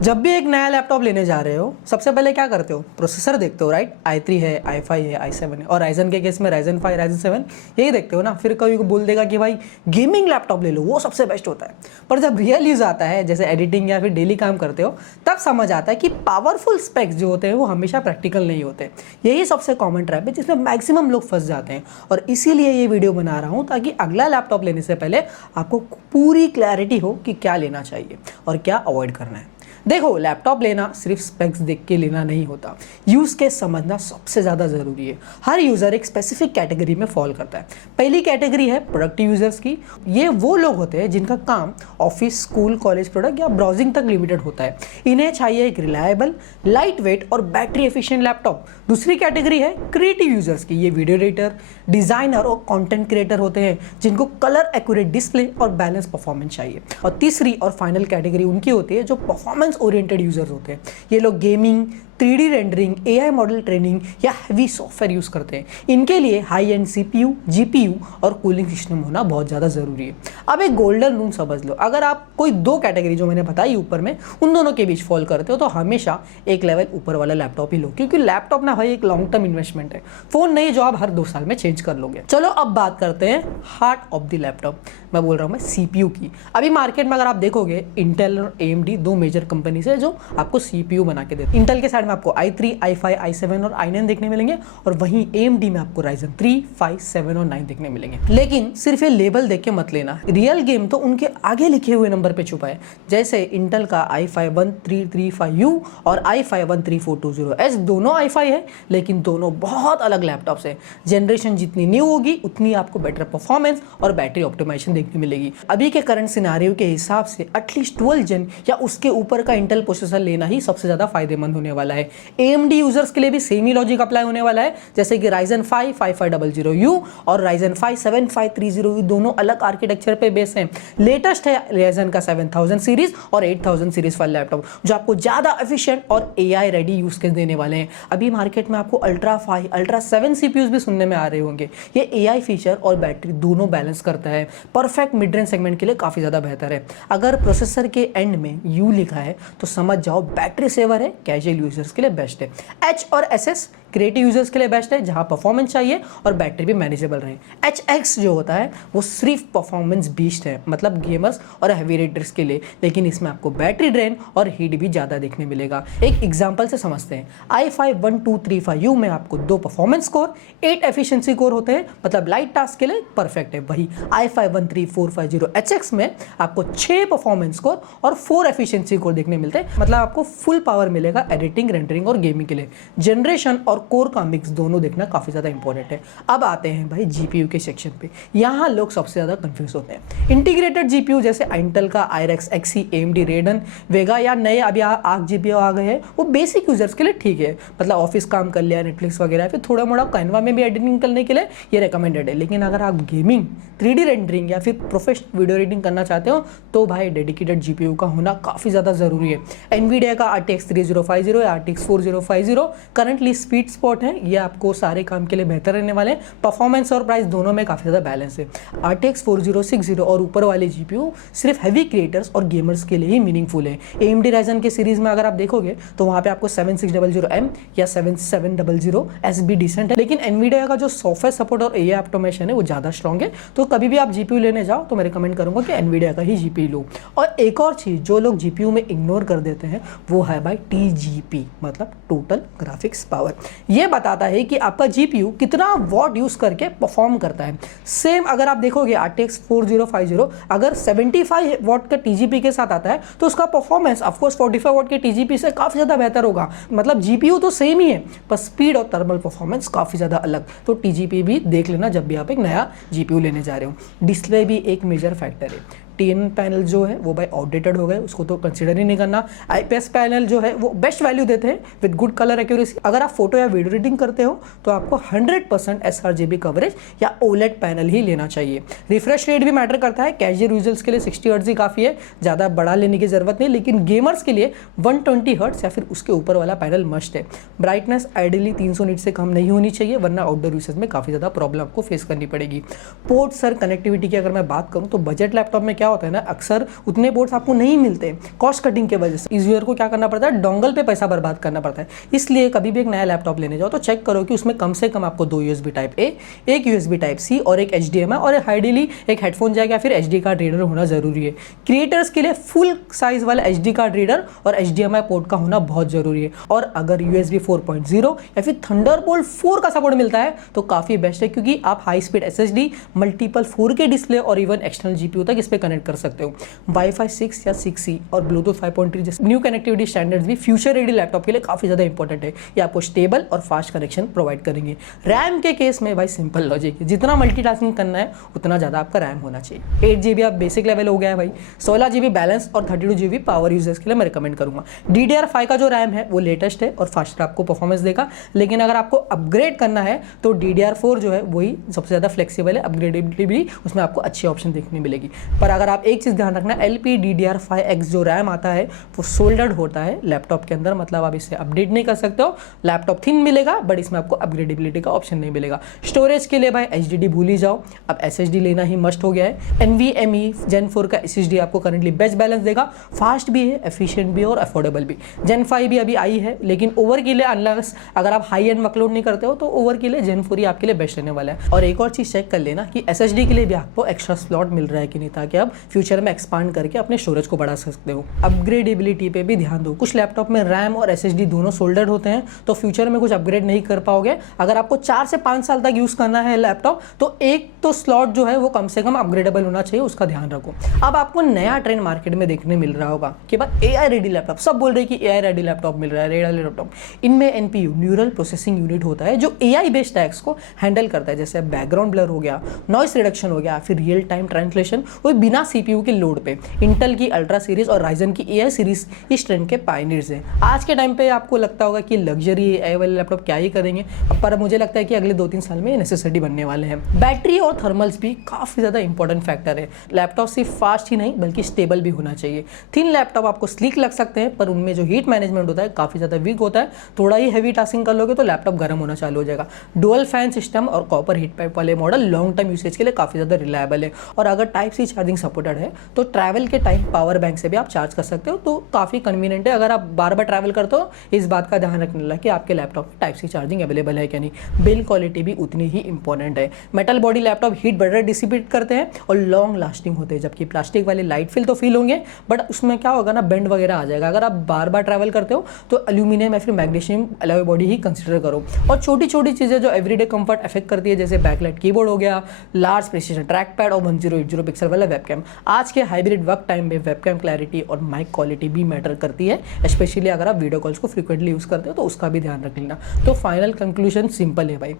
जब भी एक नया लैपटॉप लेने जा रहे हो सबसे पहले क्या करते हो? प्रोसेसर देखते हो, राइट? i3 है, i5 है, i7 है, और राइजन के केस में राइजन 5, राइजन 7 यही देखते हो ना। फिर कोई को बोल देगा कि भाई गेमिंग लैपटॉप ले लो, वो सबसे बेस्ट होता है। पर जब रियल यूज़ आता है, जैसे एडिटिंग या फिर डेली काम करते हो, तब समझ आता है कि पावरफुल स्पेक्स जो होते हैं वो हमेशा प्रैक्टिकल नहीं होते। यही सबसे कॉमन ट्रैप है जिसमें मैक्सिमम लोग फंस जाते हैं। और इसीलिए ये वीडियो बना रहा हूँ ताकि अगला लैपटॉप लेने से पहले आपको पूरी क्लैरिटी हो कि क्या लेना चाहिए और क्या अवॉइड करना है। देखो, लैपटॉप लेना सिर्फ स्पेक्स देख के लेना नहीं होता, यूज़ केस समझना सबसे ज़्यादा ज़रूरी है। हर यूज़र एक स्पेसिफिक कैटेगरी में फॉल करता है। पहली कैटेगरी है प्रोडक्टिव यूज़र्स की। ये वो लोग होते हैं जिनका काम ऑफिस, स्कूल, कॉलेज प्रोडक्ट या ब्राउजिंग तक लिमिटेड होता है। इन्हें चाहिए एक रिलायबल, लाइट वेट और बैटरी एफिशिएंट लैपटॉप। दूसरी कैटेगरी है क्रिएटिव यूज़र्स की। ये वीडियो एडिटर, डिज़ाइनर और कंटेंट क्रिएटर होते हैं जिनको कलर एक्यूरेट डिस्प्ले और बैलेंस परफॉर्मेंस चाहिए। और तीसरी और फाइनल कैटेगरी उनकी होती है जो परफॉर्मेंस ओरिएंटेड यूजर्स होते हैं। ये लोग gaming, 3D rendering, AI model training या हैवी सॉफ्टवेयर यूज़ करते हैं। इनके लिए हाई एंड CPU, GPU और कूलिंग सिस्टम होना बहुत ज़्यादा ज़रूरी है। अब एक गोल्डन रूल समझ लो, अगर आप कोई दो कैटेगरी जो मैंने बताई ऊपर में, उन दोनों के बीच फॉल करते हो तो हमेशा एक लेवल ऊपर वाला लैपटॉप ही लो, क्योंकि लैपटॉप ना भाई एक लॉन्ग टर्म इन्वेस्टमेंट है, फ़ोन नहीं जो आप हर 2 साल में चेंज कर लोगे। चलो अब बात करते हैं हार्ट ऑफ द लैपटॉप, मैं बोल रहा हूँ मैं CPU की। अभी मार्केट में अगर आप देखोगे, इंटेल और AMD दो मेजर कंपनी है जो आपको CPU बना के देते हैं। इंटेल के साइड में आपको i3, i5, i7 और i9 देखने मिलेंगे, और वहीं AMD में आपको Ryzen 3, 5, 7 और 9 देखने मिलेंगे। लेकिन सिर्फ ये लेबल देख के मत लेना, रियल गेम तो उनके आगे लिखे हुए नंबर पे छुपा है। जैसे इंटेल का i5-1335U और i5-13420H दोनों i5 है, लेकिन दोनों बहुत अलग लैपटॉप्स है। जनरेशन जितनी न्यू होगी उतनी आपको बेटर परफॉर्मेंस और बैटरी ऑप्टिमाइजेशन देखने मिलेगी। अभी के करंट सिनेरियो के हिसाब से एटलीस्ट 12 जेन या उसके ऊपर का इंटेल प्रोसेसर लेना ही सबसे ज्यादा फायदेमंद होने वाला है। AMD यूजर्स के लिए भी सेम ही लॉजिक अप्लाई होने वाला है, जैसे कि Ryzen 5 5500U और Ryzen 5 7530U दोनों अलग आर्किटेक्चर पे बेस हैं। लेटेस्ट है Ryzen का 7000 सीरीज और 8000 सीरीज वाला लैपटॉप, जो आपको ज्यादा एफिशिएंट और AI रेडी यूज केस देने वाले हैं। अभी मार्केट में आपको अल्ट्रा 5, अल्ट्रा 7 CPUs भी सुनने में आ रहे होंगे। ये AI फीचर और बैटरी दोनों बैलेंस करता है, परफेक्ट मिड रेंज सेगमेंट के लिए काफी ज्यादा बेहतर है। अगर प्रोसेसर के एंड में U लिखा है तो समझ जाओ बैटरी सेवर है, कैजुअल यूजर्स के लिए बेस्ट है। H और SS क्रिएटिव यूजर्स के लिए बेस्ट है, जहां परफॉर्मेंस चाहिए और बैटरी भी मैनेजेबल रहे। HX जो होता है वो सिर्फ परफॉर्मेंस बीस्ट है, मतलब गेमर्स और हैवी राइडर्स के लिए, लेकिन इसमें आपको बैटरी ड्रेन और हीट भी ज़्यादा देखने मिलेगा। एक एग्जांपल से समझते हैं, i5-1235U में आपको 2 परफॉर्मेंस कोर, 8 एफिशिएंसी कोर होते हैं, मतलब लाइट टास्क के लिए परफेक्ट है। वही i5-13450HX में आपको 6 परफॉर्मेंस कोर और 4 एफिशिएंसी कोर देखने मिलते हैं, मतलब आपको फुल पावर मिलेगा एडिटिंग, रेंडरिंग और गेमिंग के लिए। जनरेशन और कोर का मिक्स दोनों देखना काफी ज्यादा इंपॉर्टेंट है। अब आते हैं भाई GPU के सेक्शन पे, यहाँ लोग सबसे ज्यादा कंफ्यूज होते हैं। इंटीग्रेटेड GPU जैसे इंटेल का IRX Xe, AMD Radeon Vega या नए अभी ARC GPU आ गए हैं, वो बेसिक यूजर्स के लिए ठीक है, मतलब ऑफिस काम कर लिया, नेटफ्लिक्स वगैरह, फिर थोड़ा मोड़ा कैनवा में भी एडिटिंग करने के लिए ये रिकमेंडेड है। लेकिन अगर आप गेमिंग, 3D रेंडरिंग या फिर प्रोफेशनल वीडियो एडिटिंग करना चाहते हो तो भाई डेडिकेटेड GPU का होना काफी ज्यादा जरूरी है। NVIDIA का RTX 3050 या RTX 4050 करंटली स्पीड स्पॉट है, ये आपको सारे काम के लिए बेहतर रहने वाले हैं। परफॉर्मेंस और प्राइस दोनों में काफी ज्यादा बैलेंस है। RTX 4060 और ऊपर वाले GPU सिर्फ हैवी क्रिएटर्स और गेमर्स के लिए ही मीनिंगफुल है। AMD Ryzen के सीरीज में अगर आप देखोगे तो वहां पे आपको 7600M या 7700S भी डिसेंट है, लेकिन NVIDIA का जो सॉफ्टवेयर सपोर्ट और AI ऑटोमेशन है वो ज्यादा स्ट्रॉन्ग है। तो कभी भी आप GPU लेने जाओ तो मैं रिकमेंड करूंगा कि NVIDIA का ही GPU लो। और एक और चीज जो लोग GPU में इग्नोर कर देते हैं वो है भाई TGP, मतलब टोटल ग्राफिक्स पावर। ये बताता है कि आपका GPU कितना वॉट यूज करके परफॉर्म करता है। सेम अगर आप देखोगे RTX 4050 अगर 75 वॉट का TGP के साथ आता है तो उसका परफॉर्मेंस ऑफकोर्स 45 वॉट के TGP से काफी ज्यादा बेहतर होगा। मतलब GPU तो सेम ही है, पर स्पीड और थर्मल परफॉर्मेंस काफी ज्यादा अलग। तो TGP भी देख लेना जब भी आप एक नया GPU लेने जा रहे हो। डिस्प्ले भी एक मेजर फैक्टर है। 10 पैनल जो है वो भाई आउटडेटेड हो गए, उसको तो कंसीडर ही नहीं करना। IPS पैनल जो है वो बेस्ट वैल्यू देते हैं विद गुड कलर एक्यूरेसी। अगर आप फोटो या वीडियो एडिटिंग करते हो तो आपको 100% sRGB कवरेज या OLED पैनल ही लेना चाहिए। रिफ्रेश रेट भी मैटर करता है, कैजुअल यूजर्स के लिए 60 हर्ट्ज ही काफ़ी है, ज़्यादा बड़ा लेने की जरूरत नहीं, लेकिन गेमर्स के लिए 120 हर्ट्ज या फिर उसके ऊपर वाला पैनल मस्ट है। ब्राइटनेस आइडियली 300 निट से कम नहीं होनी चाहिए, वरना आउटडोर यूसेज में काफ़ी ज़्यादा प्रॉब्लम आपको फेस करनी पड़ेगी। पोर्ट सर कनेक्टिविटी की अगर मैं बात करूँ तो बजट लैपटॉप में क्या होता है ना, अक्सर उतने पोर्ट्स आपको नहीं मिलते कॉस्ट कटिंग के वजह से। इस यूजर को क्या करना पड़ता है, डोंगल पे पैसा बर्बाद करना पड़ता है। इसलिए कभी भी एक नया लैपटॉप लेने जाओ तो चेक करो कि उसमें कम से कम आपको 2 USB टाइप ए, एक USB टाइप सी और एक HDMI और आइडियली एक हेडफोन जैक या फिर SD कार्ड रीडर होना जरूरी है। क्रिएटर्स के लिए फुल साइज वाला SD कार्ड रीडर और HDMI पोर्ट का होना बहुत जरूरी है। और अगर USB 4.0 या फिर थंडरबोल्ट 4 का सपोर्ट मिलता है तो काफी बेस्ट है, क्योंकि आप high speed SSD, multiple 4K display और इवन एक्सटर्नल GPU तक इस पे कनेक्ट कर सकते हो। Wi-Fi 6 या 6E और Bluetooth 5.3 जैसे न्यू कनेक्टिविटी स्टैंडर्ड्स भी फ्यूचर रेडी लैपटॉप के लिए काफी ज्यादा इंपॉर्टेंट है। ये आपको स्टेबल और फास्ट कनेक्शन प्रोवाइड करेंगे। रैम के केस में भाई सिंपल लॉजिक है, जितना मल्टीटास्किंग करना है उतना ज्यादा आपका रैम होना चाहिए। 8GB आप बेसिक लेवल हो गया है भाई, 16GB बैलेंस और 32GB पावर यूजर्स के लिए मैं रिकमेंड करूंगा। DDR5 का जो रैम है वो लेटेस्ट है और फास्टर आपको परफॉर्मेंस देगा, लेकिन अगर आपको अपग्रेड करना है तो DDR4 जो है वही सबसे ज़्यादा फ्लेक्सिबल है, अपग्रेडेबिलिटी भी उसमें आपको अच्छी ऑप्शन देखने मिलेगी। पर अगर आप एक चीज़ ध्यान रखना, LPDDR5X जो रैम आता है वो सोल्डर्ड होता है लैपटॉप के अंदर, मतलब आप इसे अपडेट नहीं कर सकते हो। लैपटॉप थिन मिलेगा बट इसमें आपको अपग्रेडेबिलिटी का ऑप्शन नहीं मिलेगा। स्टोरेज के लिए भाई HDD भूल ही जाओ, अब SSD लेना ही मस्ट हो गया है। NVMe Gen 4 का SSD आपको करंटली बेस्ट बैलेंस देगा, फास्ट भी है, एफिशिएंट भी है और अफोर्डेबल भी। Gen 5 भी अभी आई है, लेकिन ओवर के लिए अनलेस अगर आप हाई एंड वर्कलोड नहीं करते हो तो ओवर के लिए Gen 4 ही आपके लिए बेस्ट रहने वाला है। और एक और चीज़ चेक कर लेना कि SSD के लिए भी आपको एक्स्ट्रा स्लॉट मिल रहा है कि नहीं, ताकि आप फ्यूचर में एक्सपांड करके अपने स्टोरेज को बढ़ा सकते हो। अपग्रेडेबिलिटी पे भी ध्यान दो, कुछ लैपटॉप में रैम और SSD दोनों सोल्डर्ड होते हैं तो फ्यूचर में कुछ अपग्रेड नहीं कर पाओगे। अगर आपको 4 से 5 साल तक यूज करना है लैपटॉप तो एक तो स्लॉट जो है वो कम से कम अपग्रेडेबल होना चाहिए, उसका ध्यान रखो। अब आपको नया ट्रेंड मार्केट में देखने मिल रहा होगा कि भाई AI रेडी लैपटॉप, सब बोल रहे हैं कि AI रेडी लैपटॉप मिल रहा है, रेडी लैपटॉप। इनमें NPU न्यूरल प्रोसेसिंग यूनिट होता है जो AI बेस्ड टैग्स को हैंडल करता है, जैसे बैकग्राउंड ब्लर हो गया, नॉइस रिडक्शन हो गया, फिर रियल टाइम ट्रांसलेशन, वो बिना CPU के लोड पे। इंटेल की अल्ट्रा सीरीज और राइजन की AI सीरीज इस ट्रेंड के पायनियर्स हैं। आज के टाइम पे आपको लगता होगा कि लग्जरी AI वाले लैपटॉप क्या ही करेंगे, पर मुझे लगता है कि अगले 2-3 साल में नेसेसिटी बनने वाले हैं। बैटरी और थर्मल्स भी काफी ज्यादा इंपॉर्टेंट फैक्टर है। लैपटॉप सिर्फ फास्ट ही नहीं बल्कि स्टेबल भी होना चाहिए। थिन लैपटॉप आपको स्लीक लग सकते हैं पर उनमें जो हीट मैनेजमेंट होता है काफी ज्यादा वीक होता है। थोड़ा ही हैवी टास्किंग कर लोगे तो लैपटॉप गर्म होना चालू हो जाएगा। डुअल फैन सिस्टम और कॉपर हीट पाइप वाले मॉडल लॉन्ग टर्म यूसेज के लिए काफी ज्यादा रिलायबल है। और अगर टाइप सी चार्जिंग सपोर्टेड है तो ट्रैवल के टाइम पावर बैंक से भी आप चार्ज कर सकते हो, तो काफी कन्वीनियंट है। अगर आप बार बार ट्रैवल करते हो इस बात का ध्यान रखने लगा कि आपके लैपटॉप में टाइप सी चार्जिंग अवेलेबल है क्या नहीं। बिल्ड क्वालिटी भी उतनी ही इंपॉर्टेंट है। Metal body laptop heat better dissipate करते हैं और लॉन्ग लास्टिंग होते हैं, जबकि प्लास्टिक वाले लाइट फील तो फील होंगे बट उसमें क्या होगा ना, बेंड वगैरह आ जाएगा। अगर आप बार बार ट्रैवल करते हो तो एल्यूमिनियम या फिर मैग्नीशियम अलॉय बॉडी ही कंसिडर करो। और छोटी छोटी चीज़ें जो एवरीडे कंफर्ट अफेक्ट करती है, जैसे बैकलाइट कीबोर्ड हो गया, लार्ज प्रेसिजन ट्रैक पैड और 1080 पिक्सल वाला वेबकैम। आज के हाइब्रिड वर्क टाइम में वेबकैम क्लैरिटी और माइक क्वालिटी भी मैटर करती है, स्पेशली अगर आप वीडियो कॉल्स को फ्रीक्वेंटली यूज़ करते हो तो उसका भी ध्यान रख लेना। तो फाइनल कंक्लूजन सिंपल है भाई,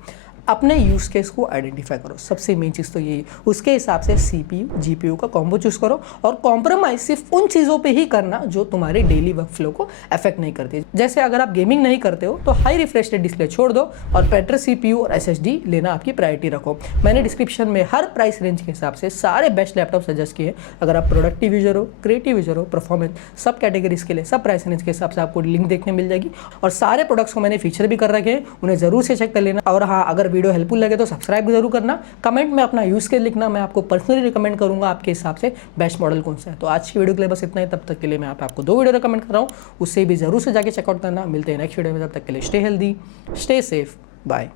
अपने यूज केस को आइडेंटिफाई करो, सबसे मेन चीज़ तो यही। उसके हिसाब से CPU GPU का कॉम्बो चूज करो और कॉम्प्रोमाइज सिर्फ उन चीज़ों पे ही करना जो तुम्हारे डेली वर्क फ्लो को अफेक्ट नहीं करती। जैसे अगर आप गेमिंग नहीं करते हो तो हाई रिफ्रेश रेट डिस्प्ले छोड़ दो और बेटर CPU और SSD लेना आपकी प्रायोरिटी रखो। मैंने डिस्क्रिप्शन में हर प्राइस रेंज के हिसाब से सारे बेस्ट लैपटॉप सजेस्ट किए। अगर आप प्रोडक्टिव यूजर हो, क्रिएटिव यूजर हो, परफॉर्मेंस, सब कैटेगरीज के लिए सब प्राइस रेंज के हिसाब से आपको लिंक देखने मिल जाएगी। और सारे प्रोडक्ट्स को मैंने फीचर भी कर रखे हैं, उन्हें जरूर से चेक कर लेना। और हाँ, अगर वीडियो हेल्पफुल लगे तो सब्सक्राइब जरूर करना। कमेंट में अपना यूज केस लिखना, मैं आपको पर्सनली रिकमेंड करूंगा आपके हिसाब से बेस्ट मॉडल कौन सा है। तो आज की वीडियो के लिए बस इतना ही। तब तक के लिए मैं आपको 2 वीडियो रिकमेंड कर रहा हूँ, उससे भी जरूर से जाके चेकआउट करना। मिलते हैं नेक्स्ट वीडियो में, तब तक के लिए stay healthy, stay safe, bye.